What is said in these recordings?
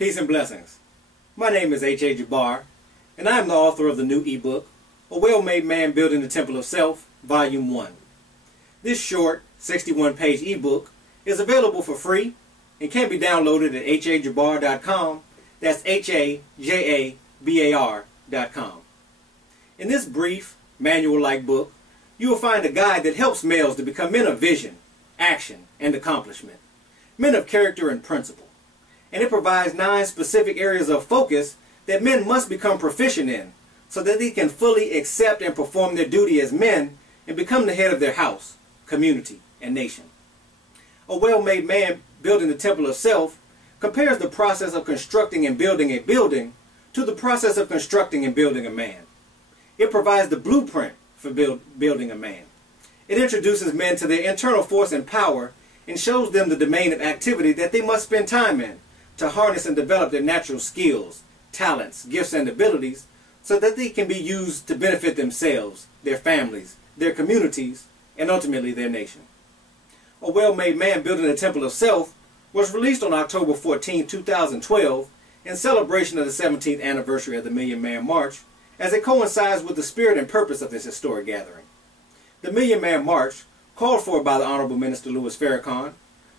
Peace and blessings. My name is H.A. Jabar, and I am the author of the new ebook, A Well-Made Man Building the Temple of Self, Volume 1. This short, 61-page ebook is available for free and can be downloaded at hajabar.com. That's hajabar.com. In this brief, manual-like book, you will find a guide that helps males to become men of vision, action, and accomplishment, men of character and principle. And it provides 9 specific areas of focus that men must become proficient in so that they can fully accept and perform their duty as men and become the head of their house, community, and nation. A well-made man building the temple of self compares the process of constructing and building a building to the process of constructing and building a man. It provides the blueprint for building a man. It introduces men to their internal force and power and shows them the domain of activity that they must spend time in to harness and develop their natural skills, talents, gifts, and abilities so that they can be used to benefit themselves, their families, their communities, and ultimately their nation. A Well-Made Man Building the Temple of Self was released on October 14, 2012 in celebration of the 17th anniversary of the Million Man March, as it coincides with the spirit and purpose of this historic gathering. The Million Man March, called for by the Honorable Minister Louis Farrakhan,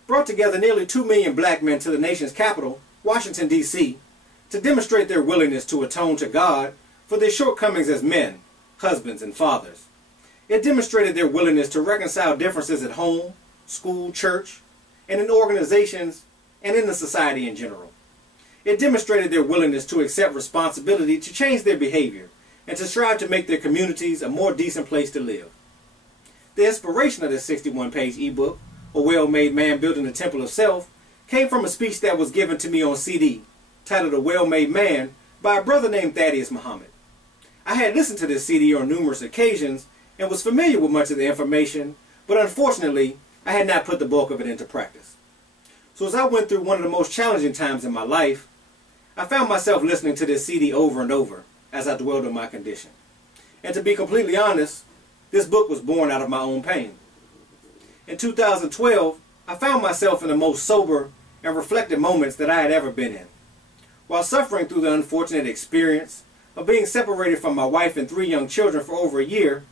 brought together nearly 2 million black men to the nation's capital, Washington, D.C., to demonstrate their willingness to atone to God for their shortcomings as men, husbands, and fathers. It demonstrated their willingness to reconcile differences at home, school, church, and in organizations and in the society in general. It demonstrated their willingness to accept responsibility to change their behavior and to strive to make their communities a more decent place to live. The inspiration of this 61-page ebook, A Well-Made Man Building the Temple of Self, came from a speech that was given to me on CD, titled A Well-Made Man, by a brother named Thaddeus Muhammad. I had listened to this CD on numerous occasions and was familiar with much of the information, but unfortunately, I had not put the bulk of it into practice. So as I went through one of the most challenging times in my life, I found myself listening to this CD over and over as I dwelled on my condition. And to be completely honest, this book was born out of my own pain. In 2012, I found myself in the most sober and reflective moments that I had ever been in. While suffering through the unfortunate experience of being separated from my wife and 3 young children for over a year,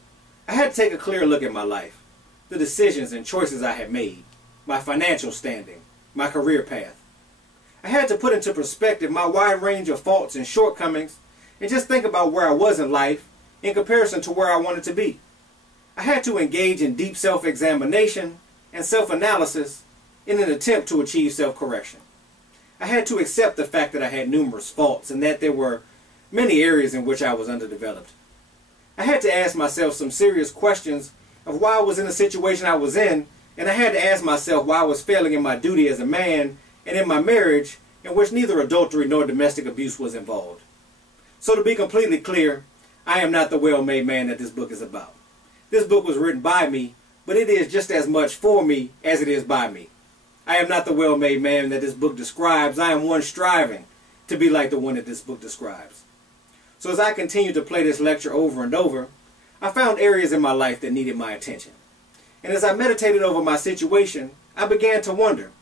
I had to take a clear look at my life, the decisions and choices I had made, my financial standing, my career path. I had to put into perspective my wide range of faults and shortcomings and just think about where I was in life in comparison to where I wanted to be. I had to engage in deep self-examination and self-analysis in an attempt to achieve self-correction. I had to accept the fact that I had numerous faults and that there were many areas in which I was underdeveloped. I had to ask myself some serious questions of why I was in the situation I was in, and I had to ask myself why I was failing in my duty as a man and in my marriage in which neither adultery nor domestic abuse was involved. So to be completely clear, I am not the well-made man that this book is about. This book was written by me, but it is just as much for me as it is by me. I am not the well-made man that this book describes. I am one striving to be like the one that this book describes. So as I continued to play this lecture over and over, I found areas in my life that needed my attention. And as I meditated over my situation, I began to wonder,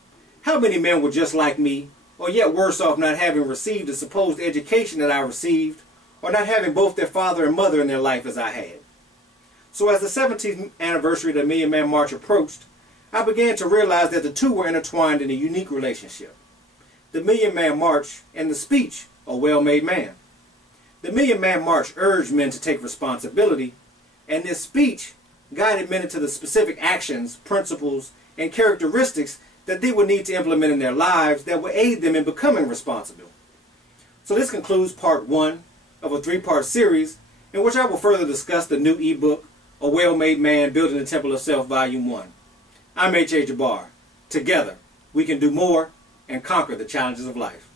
how many men were just like me, or yet worse off not having received the supposed education that I received, or not having both their father and mother in their life as I had. So as the 17th anniversary of the Million Man March approached, I began to realize that the two were intertwined in a unique relationship. The Million Man March and the speech, A Well-Made Man. The Million Man March urged men to take responsibility, and this speech guided men into the specific actions, principles, and characteristics that they would need to implement in their lives that would aid them in becoming responsible. So this concludes part 1 of a 3-part series in which I will further discuss the new ebook, A Well-Made Man Building the Temple of Self, Volume 1. I'm H.A. Jabar. Together, we can do more and conquer the challenges of life.